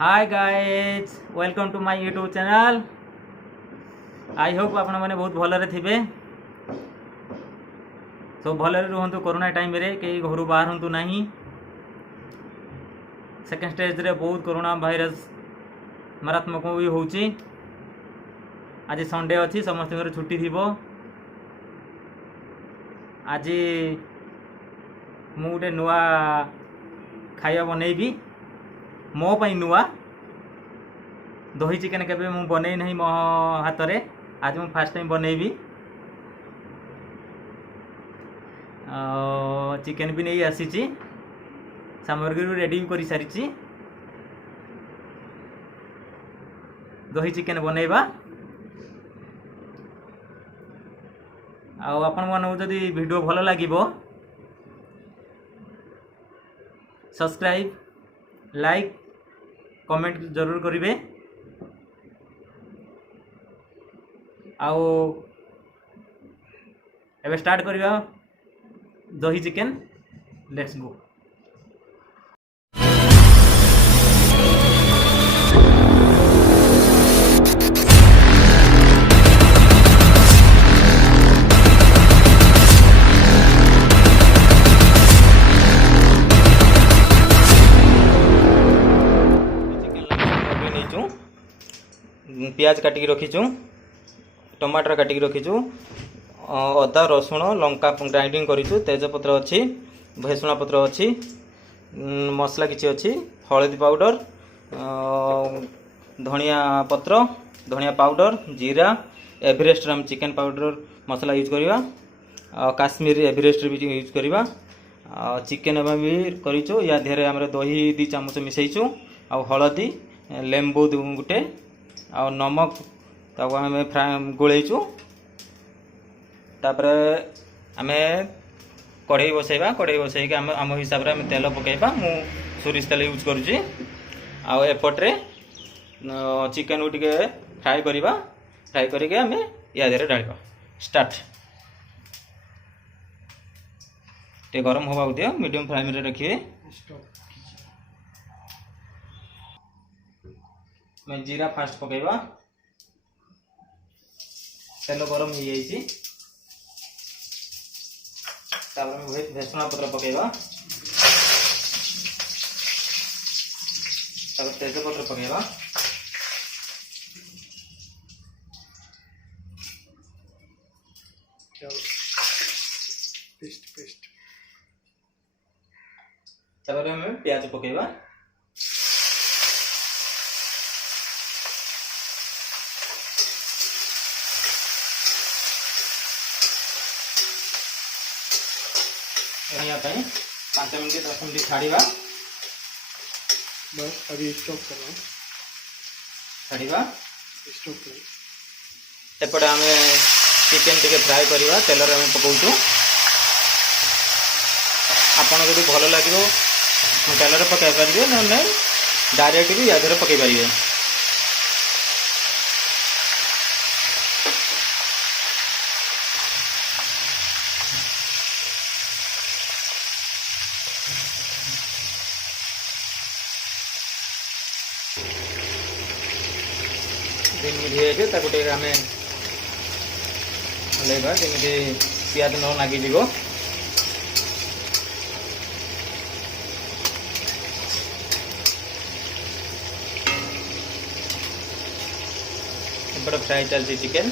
Hi guys welcome to my YouTube channel. I hope आपण मैंने बहुत भलरे थे सब भलरे रुहतु। कोरोना टाइम रे कहीं घर बाहर ना। सेकेंड स्टेज रे बहुत कोरोना भाइरस मारात्मक भी होची। आज संडे अच्छी समस्त छुट्टी थी। आज मुझे नुआ खाଇବା बनैबी मो पाई नुआ दही चिकेन केबे मु बनै नहीं मो हाथ रे। आज मु फर्स्ट टाइम बनैबी। चिकेन भी नहीं आसी सामग्री रेडी कर सारी दही चिकेन बनैबा। आपण मानू जदि वीडियो भल लागिबो सब्सक्राइब लाइक कमेंट जरूर करेंगे। आओ एबे स्टार्ट करिया दही चिकेन। Let's go. प्याज काटिकी रखीचु, टमाटर काटिकी रखीचु, अदा रसुण लंका ग्राइंडिंग करूँ, तेजपत्र अच्छी, भेसुणा पत्र अच्छी, मसला किसी अच्छी, हलदी पाउडर, धनिया पत्र, धनिया पाउडर, जीरा, एवरेस्ट आम चिकेन पाउडर मसला यूज करवा, काश्मीरी एवरेस्ट भी यूज करवा। चिकेन भी करूँ। या देहरे आम दही 2 चामच मिसईचु, आ हलदी लेंबू गुटे आ नमक ताको आम गोलैचु। तापर आम कढ़ई बसैबा। कढ़ई बसैक आम हिसाब से आम तेल पकईबा। मु सोरिष तेल यूज करुँची। आपट्रे चिकेन को टिके फ्राए करवा। फ्राए करके आम या देहरे ढालिबा। स्टार्ट। टे गरम होगा दियो, मीडियम फ्लेम रे रखिए। मैं जीरा फास्ट पकईबा। तेल गरम हो जाइए। भेसुणा पत्र पकईबा। तेजपत्र पकईबा। प्याज पकईबा। यहाँ 5 मिनट 10 मिनट छाड़ीबा। बस अभी स्टॉप करना। छाड़ीबा स्टॉप कर। एपटे आम चिकेन टिके फ्राए करवा। तेल आम पकाउछु। आपन जदि भल लगे तेल पकाई पारे ना डायरेक्ट भी या पकई पारे। आम हल्ला जमी पियाज न लगिज। एपटे फ्राए चलती चिकेन।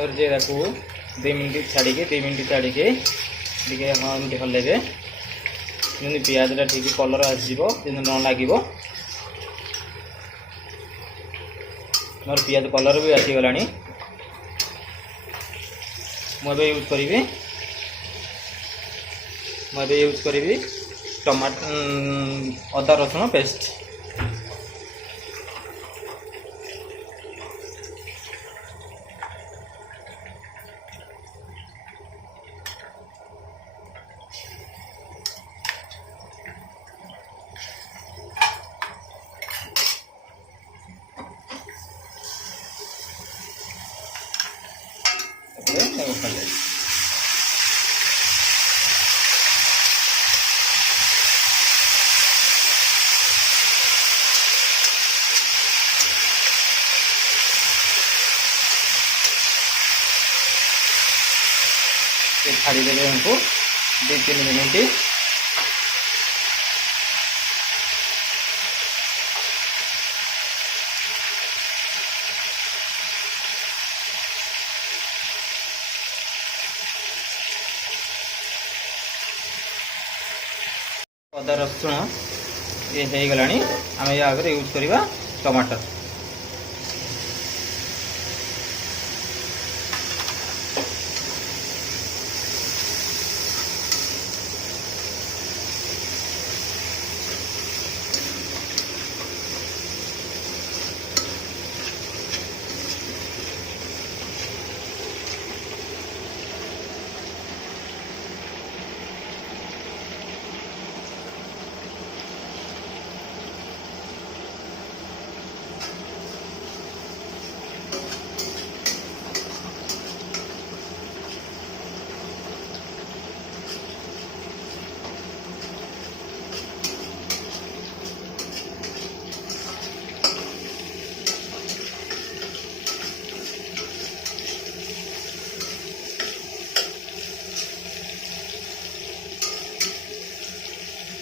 और जे 2 मिनट छाड़ी 2 मिनट छाड़ी हाँ एमती हल्ले जमी पियाजटा ठीक कलर आसो न लगे। मोर पियाज कलर भी आसीगला। मुझे यूज करी टमाटर अदा रसुण पेस्ट। उखाड़ छाड़ी देवे हमको 2-3 मिनट। अदा रसुण ये हो गला आम या आगे यूज करवा टमाटर।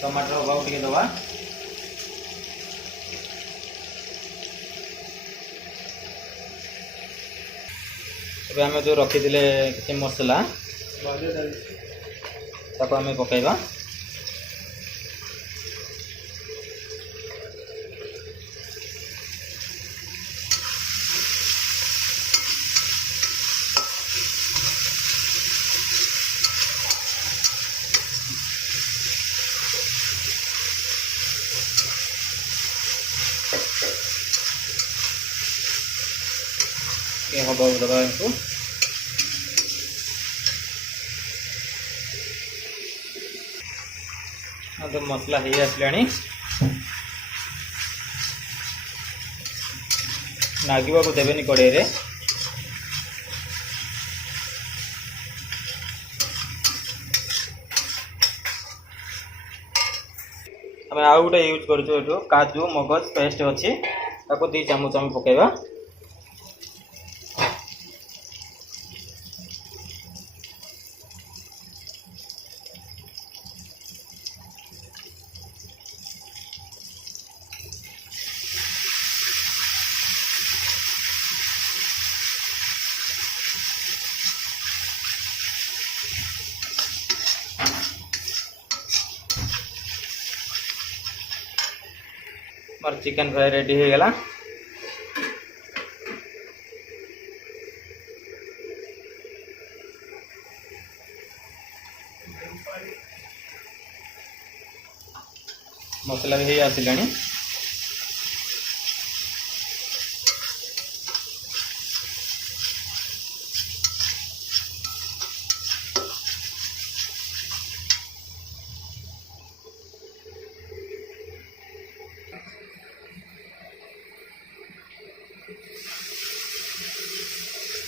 टमाटर भाव टे दवा आम जो रखी किसी मसला आम पकईवा। ये हम दबा इनको तो मसला हो आसला नागिबा को देवेनि कड़े रे। आम आउ गोटे यूज कर काजू मगज पेस्ट अच्छी 2 चामच आम पकेवा। मोर चिकन फ्राई रेडी हो गला। मसला भी हो आसला।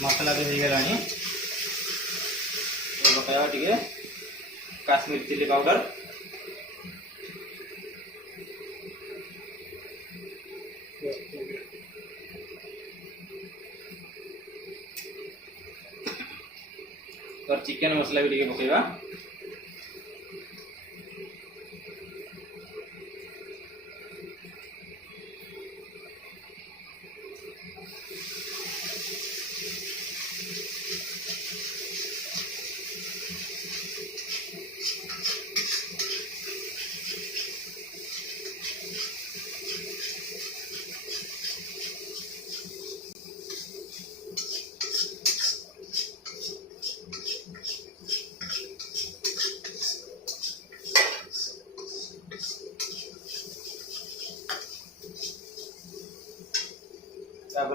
मसला भी हो गला पकाया टे काश्मीर चिली पाउडर और चिकन मसला भी टे पकेवा।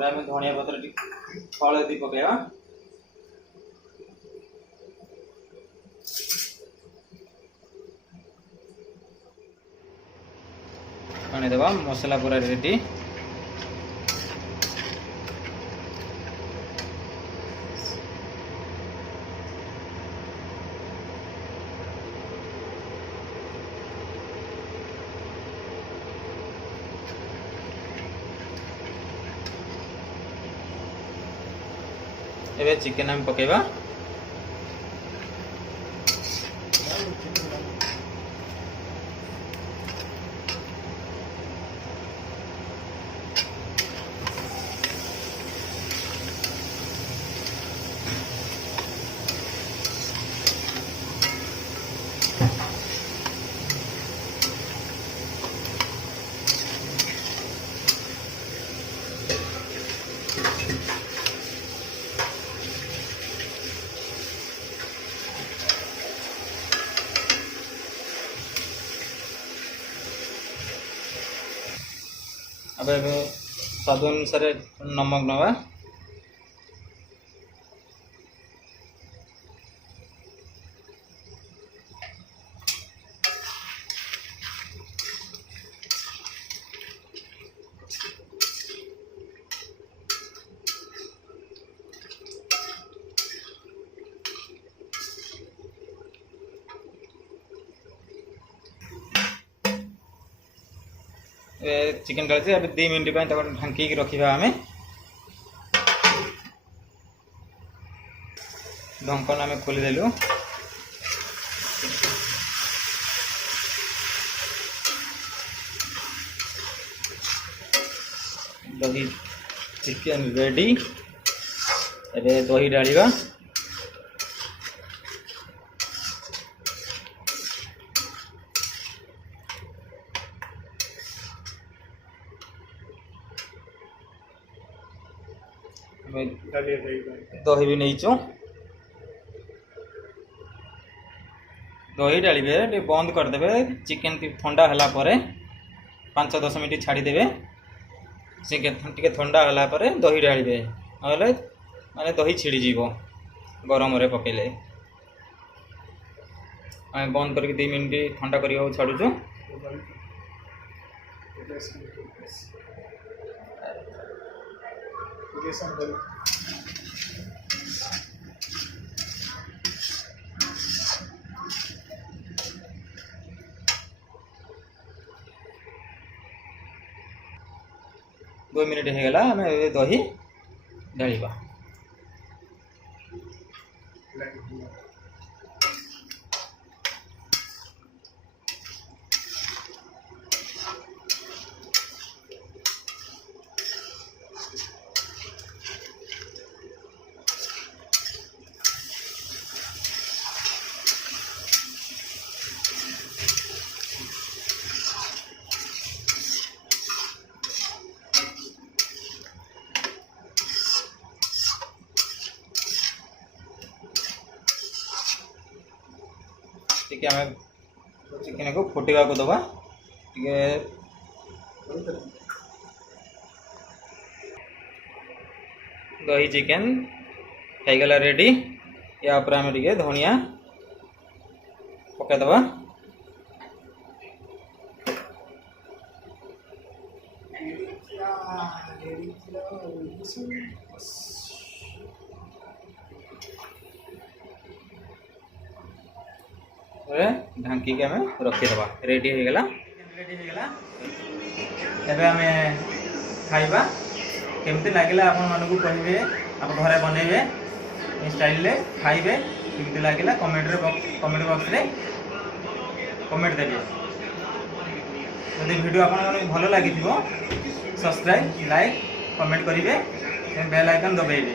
आम धनिया पत्र हलदी पकेवा। पानी देवा मसला पूरा रेडी। एबे चिकन हम पकेबा। अब स्वाद अनुसार नमक नवा। चिकन डालते अब 2 मिनट ढांकी रखा आम ढंकन आम खोलीदेलु। दही चिकन रेडी। एबे दही डालिबा। दही भी नहीं दही डालिबे बंद करदे। चिकेन ठंडा हला परे 5-10 मिनट छाड़ीदे। टे ठंडा हला परे दही डालिबे नहले माने दही छिड़ी गरम रे पकेले। आम बंद करके 2 मिनट ठंडा करके छाड़ुचु। दो मिनट हो गला आम दही ढालिबा। टिके आम चिकेन को फुटेगा को दबा टिके। दही चिकेन हो गला रेडी। या ऊपर आम टिके धनिया पके दबा। ढांकी के आम रखीदबा। रेडी हो गला। रेडी हो गला। एबे आम खाइबा। केमती लगे आपण मानकु कहिबे आप घरे बनइबे स्टाइल ले खाइबे। केमती लगे कमेंट बॉक्स रे कमेंट देबे। यदि वीडियो आपण मानकु भलो लागिथिबो सब्सक्राइब लाइक कमेंट करिवे बेल आइकन दबाइबे।